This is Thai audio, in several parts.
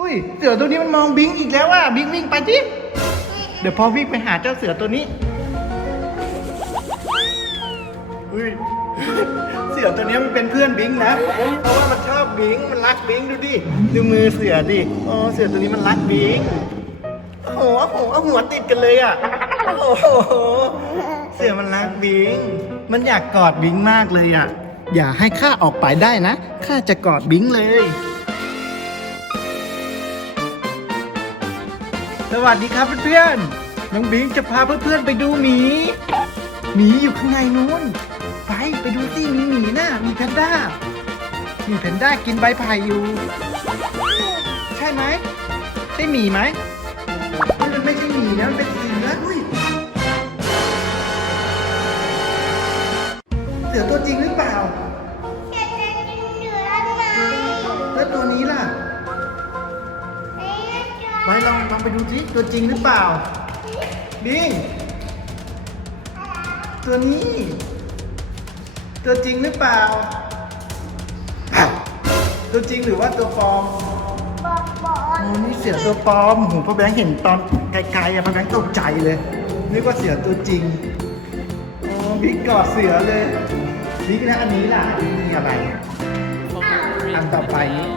อุ้ย เสือตัวนี้มันมองบิงอีกแล้วอะบิงวิ่งไปที่เดี๋ยวพอวิ่งไปหาเจ้าเสือตัวนี้ อุ้ย เสือตัวนี้มันเป็นเพื่อนบิงนะ เพราะว่ามันชอบบิง มันรักบิงดูดิ ดูมือเสือดิ อ๋อ เสือตัวนี้มันรักบิงโอ้โหโอ้โหเอาหัวติดกันเลยอะ โอ้โห เสือมันรักบิง มันอยากกอดบิงมากเลยอะ อย่าให้ข้าออกไปได้นะ ข้าจะกอดบิงเลย สวัสดีครับเพื่อนๆ น้องบิงจะพาเพื่อนๆไปดูหมี หมีอยู่ข้างในนู้น ไปไปดูสิมีหมีน่ะมีแพนด้า มีแพนด้ากินใบไผ่อยู่ ใช่ไหม ใช่หมีไหม มันไม่ใช่หมีนะมันเป็น ไว้ลองลองไปดูสิตัวจริงหรือเปล่า บิง ตัวนี้ ตัวจริงหรือเปล่าอ้าวตัวจริงหรือว่าตัวปลอมโอ้นี่เสือตัวปลอมโหพ่อแบงค์เห็นตอนไกลๆอะพ่อแบงค์ตกใจเลยนึกว่าเสือตัวจริงโอ้บิ๊กกอดเสือเลยบิ๊กแล้วอันนี้ล่ะอันนี้มีอะไรอันต่อไปนี้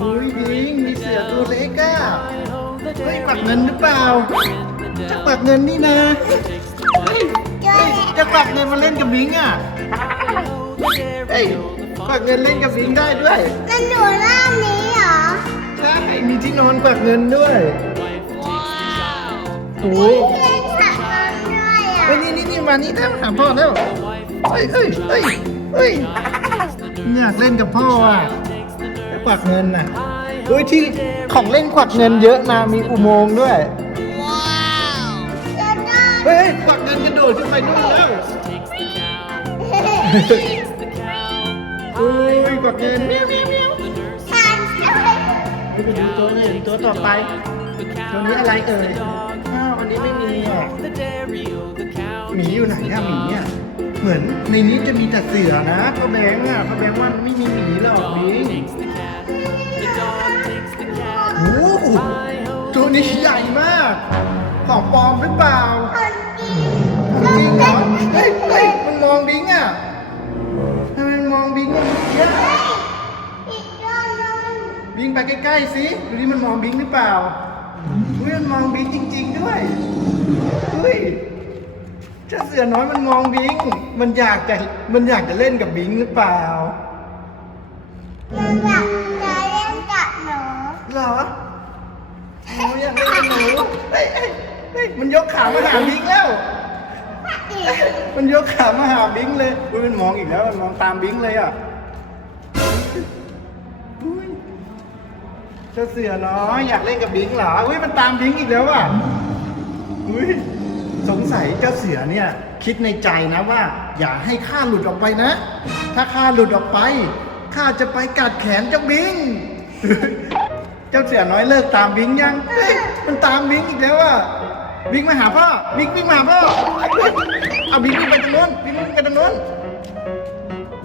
อุ้ยบิงมีเสือตัวเล็กอะ เฮ้ยกวักเงินหรือเปล่า จะกวักเงินนี่นะ เฮ้ยเฮ้ยจะกวักเงินมาเล่นกับบิงอะเฮ้ยกวักเงินเล่นกับบิงได้ด้วย มันอยู่ล่างนี้เหรอ ใช่ มีที่นอนกวักเงินด้วย โอ้โหเล่นสัตว์น้ำด้วยอะเฮ้ยนี่นี่นี่มานี่แล้วหาพ่อแล้ว เฮ้ยเฮ้ยเฮ้ยเฮ้ยอยากเล่นกับพ่ออะจะกวักเงินน่ะ เฮ้ยที่ของเล่นกวักเงินเยอะนะมีอุโมงค์ด้วยแล้วก็เฮ้ยกวักเงินกระโดดขึ้นไปนู่นแล้วเฮ้ยกวักเงินเมียวเมียวเมียวฉันไปดูตัวเลยตัวต่อไปตัวนี้อะไรเอ่ยอ้าวอันนี้ไม่มีอะหมีอยู่ไหนอะหมีอะเหมือนในนี้จะมีแต่เสือนะพ่อแบงค์อะพ่อแบงค์ว่าไม่มีหมีหรอกหมีำไมมันมองบิงอะเมื่อกี้อีกตัวนึงบิงไปใกล้ๆสิดูนี่มันมองบิงหรือเปล่าอุ้ยมันมองบิงจริง ๆ ด้วยอุ้ยเจ้าเสือน้อยมันมองบิง มันอยากจะมันอยากจะเล่นกับบิงหรือเปล่ามันอยากจะเล่นกับหนูเหรอโอ้ยอยากเล่นกับหนูเฮ้ยเฮ้ยเฮ้ยมันยกขามาหาบิงแล้ว มันยกขามาหาบิงเลยอุ้ยมันมองอีกแล้วมันมองตามบิงเลยอะอุ้ยเจ้าเสือน้อยอยากเล่นกับบิงเหรออุ้ยมันตามบิงอีกแล้วอะอุ้ยสงสัยเจ้าเสือเนี่ย คิดในใจนะว่า อย่าให้ข้าหลุดออกไปนะ ถ้าข้าหลุดออกไปข้าจะไปกัดแขนเจ้าบิง เจ้าเสือน้อยเลิกตามบิงยังเฮ้ยมันตามบิงอีกแล้วอะ บิงมาหาพ่อบิงวิ่งมาหาพ่อ เอาบิงวิ่งไปตรงนู้นบิงวิ่งไปตรงนู้น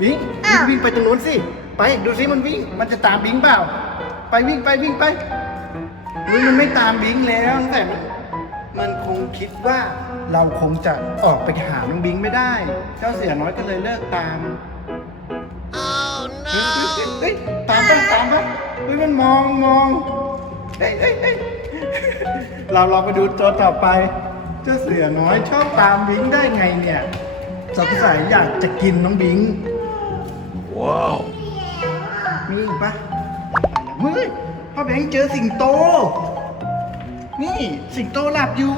บิงบิงวิ่งไปตรงนู้นสิ ไปดูสิมันวิ่ง มันจะตามบิงเปล่า ไปวิ่งไปวิ่งไปอุ้ยมันไม่ตามบิงแล้วแต่มันมันคงคิดว่าเราคงจะออกไปหาน้องบิงไม่ได้ เจ้าเสือน้อยก็เลยเลิกตาม เฮ้ยเฮ้ยเฮ้ยเฮ้ยตามป่ะตามป่ะเฮ้ยมันมองมองเฮ้ยเฮ้ยเฮ้ย เราลองไปดูตัวต่อไป เจ้าเสือน้อยชอบตามบิงได้ไงเนี่ยสงสัยอยากจะกินน้องบิง ว้าว มีอีกปะเฮ้ยพ่อแบงค์เจอสิงโต นี่สิงโตหลับอยู่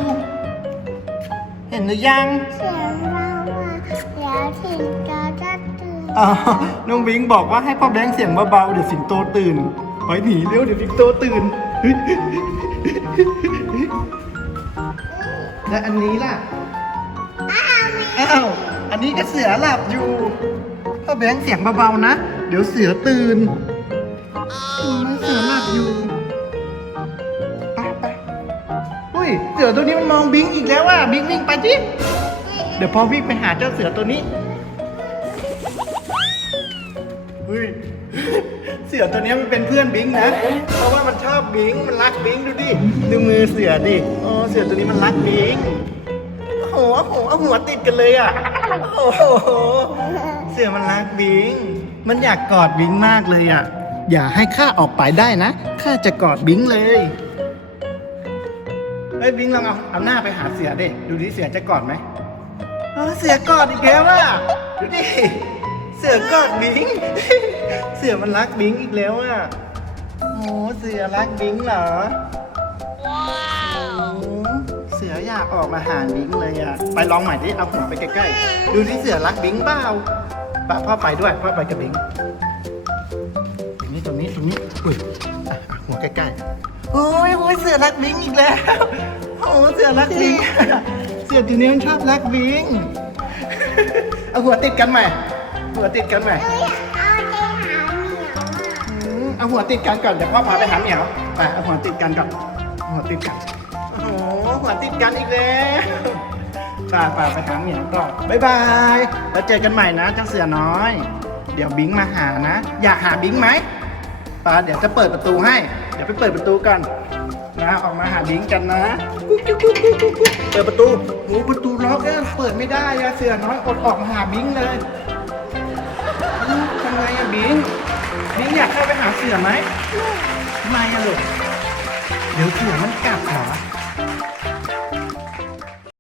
เห็นหรือยัง เสียงเราว่าเดี๋ยวถึงจะจะตื่นอ๋อน้องบิงบอกว่าให้พ่อแบงค์เสียงเบาๆเดี๋ยวสิงโตตื่น ไปหนีเร็วเดี๋ยวสิงโตตื่น และอันนี้ล่ะอ้าวมีอ้าว อันนี้ก็เสือหลับอยู่พ่อแบงค์เสียงเบาๆนะ เดี๋ยวเสือตื่นอืมเสือหลับอยู่ไปไปอุ้ย เสือตัวนี้มันมองบิงอีกแล้วอะ บิงวิ่งไปจิ เดี๋ยวพอวิ่งไปหาเจ้าเสือตัวนี้ เฮ้ย เสือตัวนี้มันเป็นเพื่อนบิงนะ เพราะว่ามันชอบบิง มันรักบิงดูดิ ดูมือเสือดิโอ้เสือตัวนี้มันรักบิง โอ้โหโอ้โหเอาหัวติดกันเลยอะ โอ้โห เสือมันรักบิง มันอยากกอดบิงมากเลยอะ อย่าให้ข้าออกไปได้นะ ข้าจะกอดบิงเลยเฮ้ยบิงลองเอาเอาหน้าไปหาเสือดิ ดูดิเสือจะกอดไหมเออเสือกอดอีกแล้วอะ ดูดิ เสือกอดบิง เสือมันรักบิงอีกแล้วอะโอ้เสือรักบิงเหรอโอ้เสืออยากออกมาหาบิงเลยอะ ไปลองใหม่ดิเอาหัวไปใกล้ๆ ดูที่เสือรักบิงเปล่าปะพ่อไปด้วยพ่อไปกับบิงตรงนี้ตรงนี้ตรงนี้อุ้ยอะหัวใกล้ๆโอ้ยโอ้ยเสือรักบิงอีกแล้วโอ้เสือรักบิง เสือตัวนี้มันชอบรักบิง เอาหัวติดกันใหม่ หัวติดกันใหม่เอาไปหาเหมียวอืมเอาหัวติดกันก่อนเดี๋ยวพ่อพาไปหาเหมียวไปเอาหัวติดกันก่อนเอาหัวติดกันโอ้โหหัวติดกันอีกแล้วป่าป่าไปหาเหมียวก่อนบ๊ายบายแล้วเจอกันใหม่นะเจ้าเสือน้อย เดี๋ยวบิงมาหานะ อยากหาบิงไหมป่าเดี๋ยวจะเปิดประตูให้ เดี๋ยวไปเปิดประตูกันนะออกมาหาบิงกันนะกุ๊กกุ๊กกุ๊กกุ๊กกุ๊กกุ๊กเปิดประตูโอ้ประตูล็อกอะเปิดไม่ได้อะเสือน้อยอดออกมาหาบิงเลยทำ ไงอะบิงบิงอยากเข้าไปหาเสือไหมไมอะลูกเดี๋ยวเสือมันกัดเหรอ